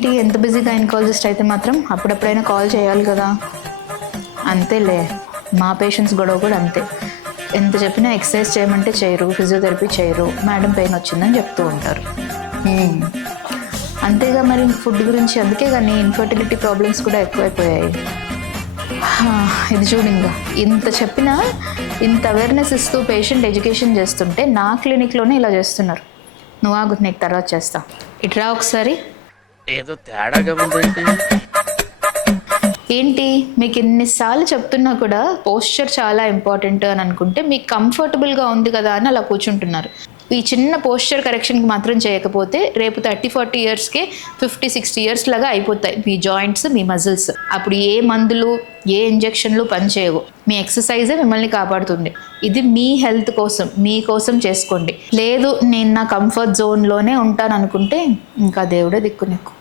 ఏంటి ఎంత busy gynaecologist అయితే మాత్రం అప్పుడప్పుడైనా కాల్ చేయాలి కదా. అంతేలే, మా పేషెంట్స్ గొడవ కూడా అంతే. ఎంత చెప్పినా ఎక్సర్సైజ్ చేయమంటే చేయరు, ఫిజియోథెరపీ చేయరు, మేడం పెయిన్ వచ్చిందని చెప్తూ ఉంటారు. అంతేగా మరి ఫుడ్ గురించి. అందుకే కానీ ఇన్ఫర్టిలిటీ ప్రాబ్లమ్స్ కూడా ఎక్కువైపోయాయి. ఇది చూడింగా ఇంత చెప్పినా, ఇంత అవేర్నెస్ ఇస్తూ పేషెంట్ ఎడ్యుకేషన్ చేస్తుంటే నా క్లినిక్లోనే ఇలా చేస్తున్నారు. నువ్వు ఆగు, నీకు తర్వాత చేస్తా. ఇట్రా ఒకసారి. ఏదో తేడాగా ఉందండి. ఏంటి మీకు ఎన్నిసార్లు చెప్తున్నా కూడా పోస్చర్ చాలా ఇంపార్టెంట్ అని అనుకుంటే మీకు కంఫర్టబుల్గా ఉంది కదా అని అలా కూర్చుంటున్నారు. ఈ చిన్న పోస్చర్ కరెక్షన్కి మాత్రం చేయకపోతే రేపు 30-40 ఇయర్స్కే 50-60 ఇయర్స్ లాగా అయిపోతాయి మీ జాయింట్స్, మీ మజిల్స్. అప్పుడు ఏ మందులు, ఏ ఇంజెక్షన్లు పనిచేయవు. మీ ఎక్సర్సైజే మిమ్మల్ని కాపాడుతుంది. ఇది మీ హెల్త్ కోసం, మీకోసం చేసుకోండి. లేదు నేను నా కంఫర్ట్ జోన్లోనే ఉంటాను అనుకుంటే ఇంకా దేవుడే దిక్కు నీకు.